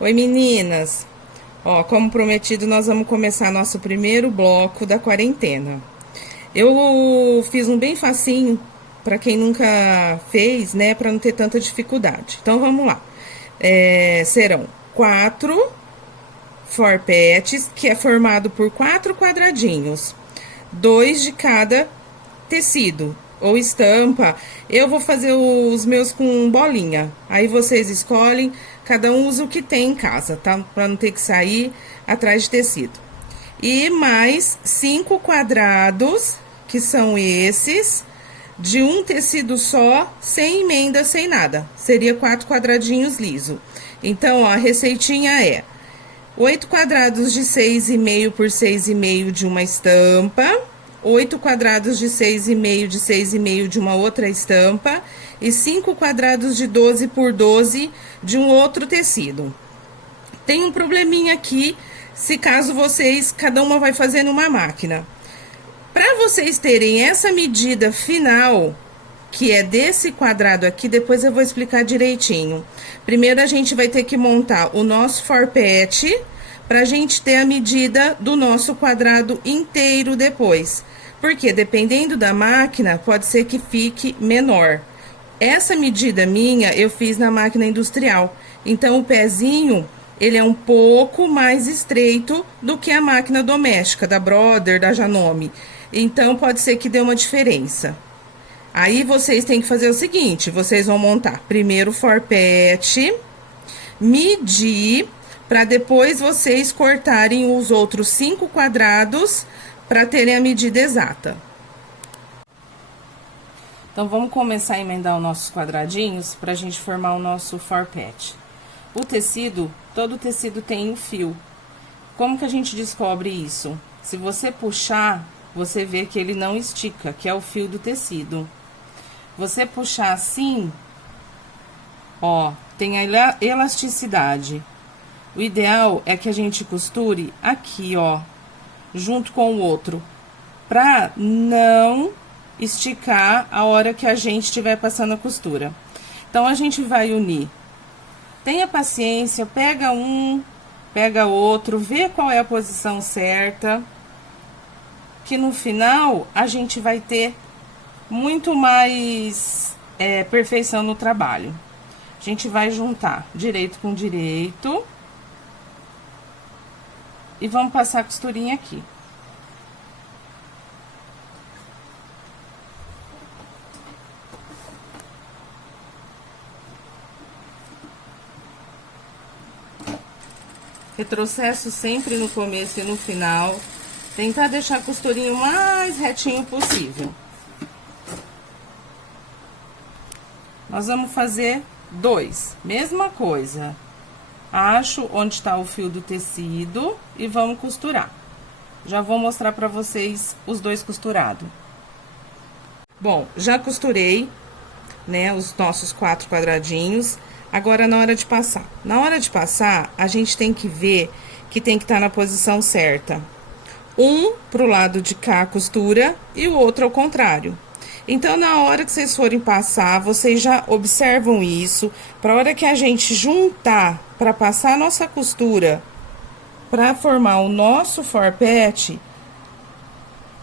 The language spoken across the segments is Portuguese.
Oi, meninas! Ó, como prometido, nós vamos começar nosso primeiro bloco da quarentena. Eu fiz um bem facinho para quem nunca fez, né, para não ter tanta dificuldade. Então vamos lá. Serão 4 forpetes, que é formado por 4 quadradinhos, 2 de cada tecido ou estampa. Eu vou fazer os meus com bolinha. Aí vocês escolhem, cada um usa o que tem em casa, tá? Para não ter que sair atrás de tecido. E mais 5 quadrados, que são esses, de um tecido só, sem emenda, sem nada. Seria 4 quadradinhos liso. Então, ó, a receitinha é 8 quadrados de 6,5 por 6,5 de uma estampa, 8 quadrados de 6,5 de 6,5 de uma outra estampa e 5 quadrados de 12 por 12 de um outro tecido. Tem um probleminha aqui, se caso vocês, cada uma vai fazer numa máquina. Para vocês terem essa medida final, que é desse quadrado aqui, depois eu vou explicar direitinho. Primeiro a gente vai ter que montar o nosso forpete, pra gente ter a medida do nosso quadrado inteiro depois. Porque dependendo da máquina, pode ser que fique menor. Essa medida minha, eu fiz na máquina industrial. Então, o pezinho, ele é um pouco mais estreito do que a máquina doméstica, da Brother, da Janome. Então, pode ser que dê uma diferença. Aí, vocês têm que fazer o seguinte, vocês vão montar primeiro o forpete, medir, para depois vocês cortarem os outros 5 quadrados para terem a medida exata. Então, vamos começar a emendar os nossos quadradinhos para a gente formar o nosso forpete. O tecido, todo tecido tem um fio. Como que a gente descobre isso? Se você puxar, você vê que ele não estica, que é o fio do tecido. Você puxar assim, ó, tem a elasticidade. O ideal é que a gente costure aqui, ó, junto com o outro, pra não esticar a hora que a gente estiver passando a costura. Então, a gente vai unir. Tenha paciência, pega um, pega outro, vê qual é a posição certa, que no final a gente vai ter muito mais perfeição no trabalho. A gente vai juntar direito com direito. E vamos passar a costurinha aqui. Retrocesso sempre no começo e no final. Tentar deixar a costurinha o mais retinho possível. Nós vamos fazer 2. Mesma coisa. Acho onde está o fio do tecido e vamos costurar. Já vou mostrar para vocês os 2 costurados. Bom, já costurei, né, os nossos 4 quadradinhos. Agora, na hora de passar. Na hora de passar, a gente tem que ver que tem que estar na posição certa. Um pro lado de cá a costura e o outro ao contrário. Então, na hora que vocês forem passar, vocês já observam isso. Para a hora que a gente juntar para passar a nossa costura, para formar o nosso forpete,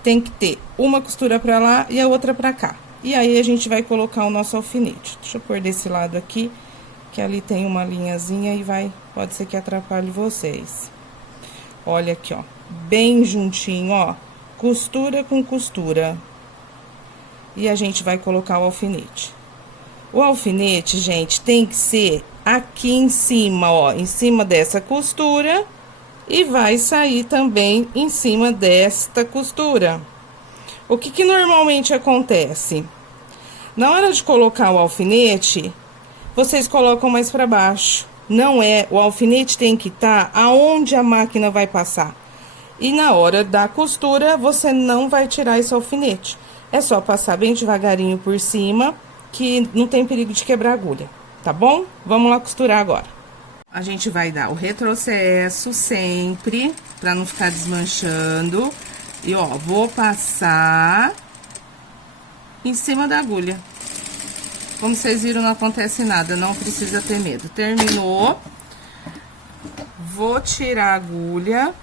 tem que ter uma costura para lá e a outra para cá. E aí, a gente vai colocar o nosso alfinete. Deixa eu pôr desse lado aqui, que ali tem uma linhazinha e pode ser que atrapalhe vocês. Olha aqui, ó, bem juntinho, ó, costura com costura. E a gente vai colocar o alfinete. O alfinete, gente, tem que ser aqui em cima, ó, em cima dessa costura. E vai sair também em cima desta costura. O que normalmente acontece? Na hora de colocar o alfinete, vocês colocam mais para baixo. Não é, o alfinete tem que estar aonde a máquina vai passar. E na hora da costura, você não vai tirar esse alfinete. É só passar bem devagarinho por cima, que não tem perigo de quebrar a agulha, tá bom? Vamos lá costurar agora. A gente vai dar o retrocesso sempre, pra não ficar desmanchando. E, ó, vou passar em cima da agulha. Como vocês viram, não acontece nada, não precisa ter medo. Terminou. vou tirar a agulha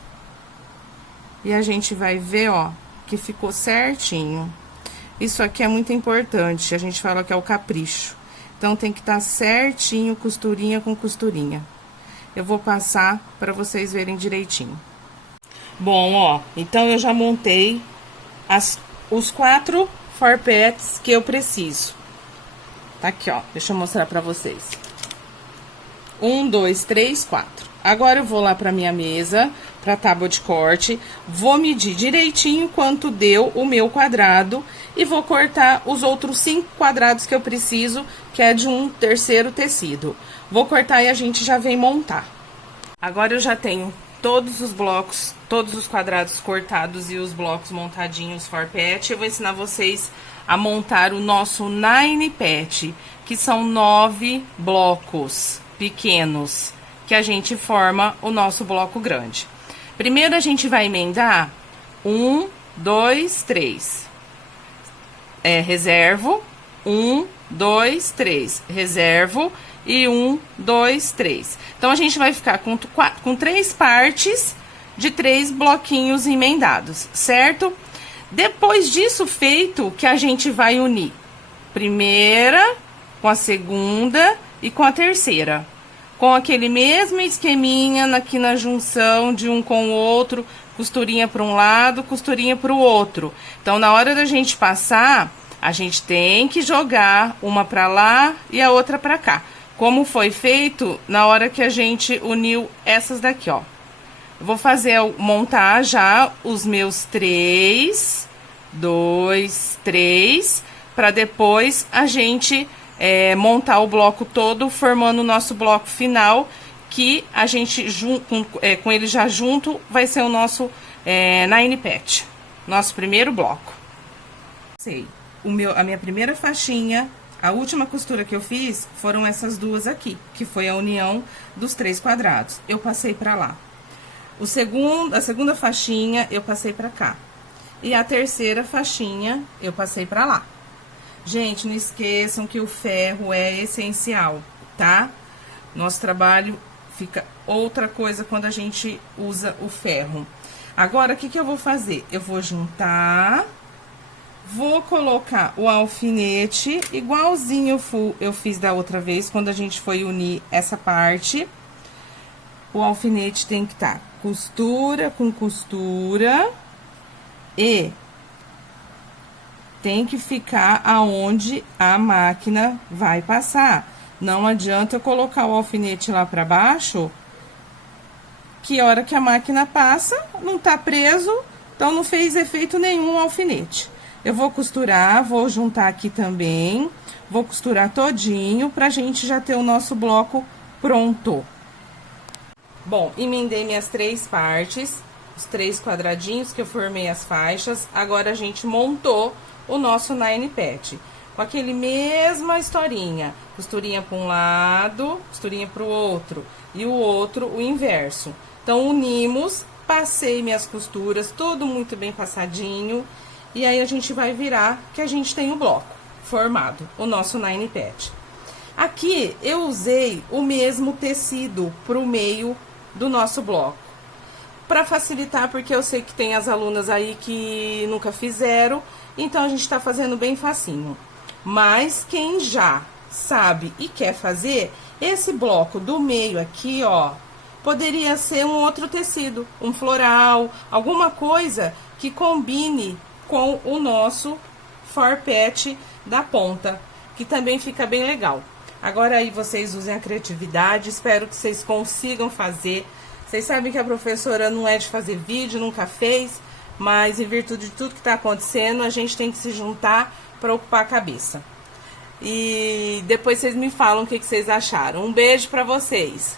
e a gente vai ver, ó, que ficou certinho. Isso aqui é muito importante, a gente fala que é o capricho. Então, tem que estar certinho, costurinha com costurinha. Eu vou passar para vocês verem direitinho. Bom, ó, então eu já montei os 4 forpets que eu preciso. Tá aqui, ó, deixa eu mostrar pra vocês. 1, 2, 3, 4. Agora eu vou lá pra minha mesa, pra tábua de corte, vou medir direitinho quanto deu o meu quadrado e vou cortar os outros 5 quadrados que eu preciso, que é de um terceiro tecido. Vou cortar e a gente já vem montar. Agora eu já tenho todos os blocos, todos os quadrados cortados e os blocos montadinhos forpet. Eu vou ensinar vocês a montar o nosso nine pet, que são 9 blocos pequenos, que a gente forma o nosso bloco grande. Primeiro a gente vai emendar 1, 2, 3. Reservo, 1, 2, 3. Reservo e 1, 2, 3. Então, a gente vai ficar com 3 partes de 3 bloquinhos emendados, certo? Depois disso feito, que a gente vai unir primeira com a segunda e com a terceira. Com aquele mesmo esqueminha aqui na junção de um com o outro, costurinha para um lado, costurinha para o outro. Então, na hora da gente passar, a gente tem que jogar uma para lá e a outra para cá. Como foi feito na hora que a gente uniu essas daqui, ó. Eu vou montar já os meus 3, 2, 3, para depois a gente montar o bloco todo, formando o nosso bloco final, que a gente, com ele já junto, vai ser o nosso nine pet, nosso primeiro bloco. A minha primeira faixinha, a última costura que eu fiz foram essas duas aqui, que foi a união dos 3 quadrados. Eu passei pra lá. A segunda faixinha eu passei pra cá. E a terceira faixinha eu passei pra lá. Gente, não esqueçam que o ferro é essencial, tá? Nosso trabalho fica outra coisa quando a gente usa o ferro. Agora, o que eu vou fazer? Eu vou juntar, vou colocar o alfinete, igualzinho eu fiz da outra vez, quando a gente foi unir essa parte. O alfinete tem que estar costura com costura e tem que ficar aonde a máquina vai passar. Não adianta eu colocar o alfinete lá pra baixo, que a hora que a máquina passa, não tá preso, então não fez efeito nenhum o alfinete. Eu vou costurar, vou juntar aqui também, vou costurar todinho pra gente já ter o nosso bloco pronto. Bom, emendei minhas 3 partes, os 3 quadradinhos que eu formei as faixas. Agora a gente montou o nosso nine pet, com aquele mesma historinha, costurinha para um lado, costurinha para o outro, e o outro o inverso. Então, unimos, passei minhas costuras, tudo muito bem passadinho, e aí a gente vai virar que a gente tem o bloco formado, o nosso nine pet. Aqui eu usei o mesmo tecido pro meio do nosso bloco, para facilitar, porque eu sei que tem as alunas aí que nunca fizeram, então a gente tá fazendo bem facinho. Mas quem já sabe e quer fazer, esse bloco do meio aqui, ó, poderia ser um outro tecido, um floral, alguma coisa que combine com o nosso forpet da ponta, que também fica bem legal. Agora aí vocês usem a criatividade, espero que vocês consigam fazer. Vocês sabem que a professora não é de fazer vídeo, nunca fez, mas em virtude de tudo que está acontecendo, a gente tem que se juntar para ocupar a cabeça. E depois vocês me falam o que vocês acharam. Um beijo para vocês!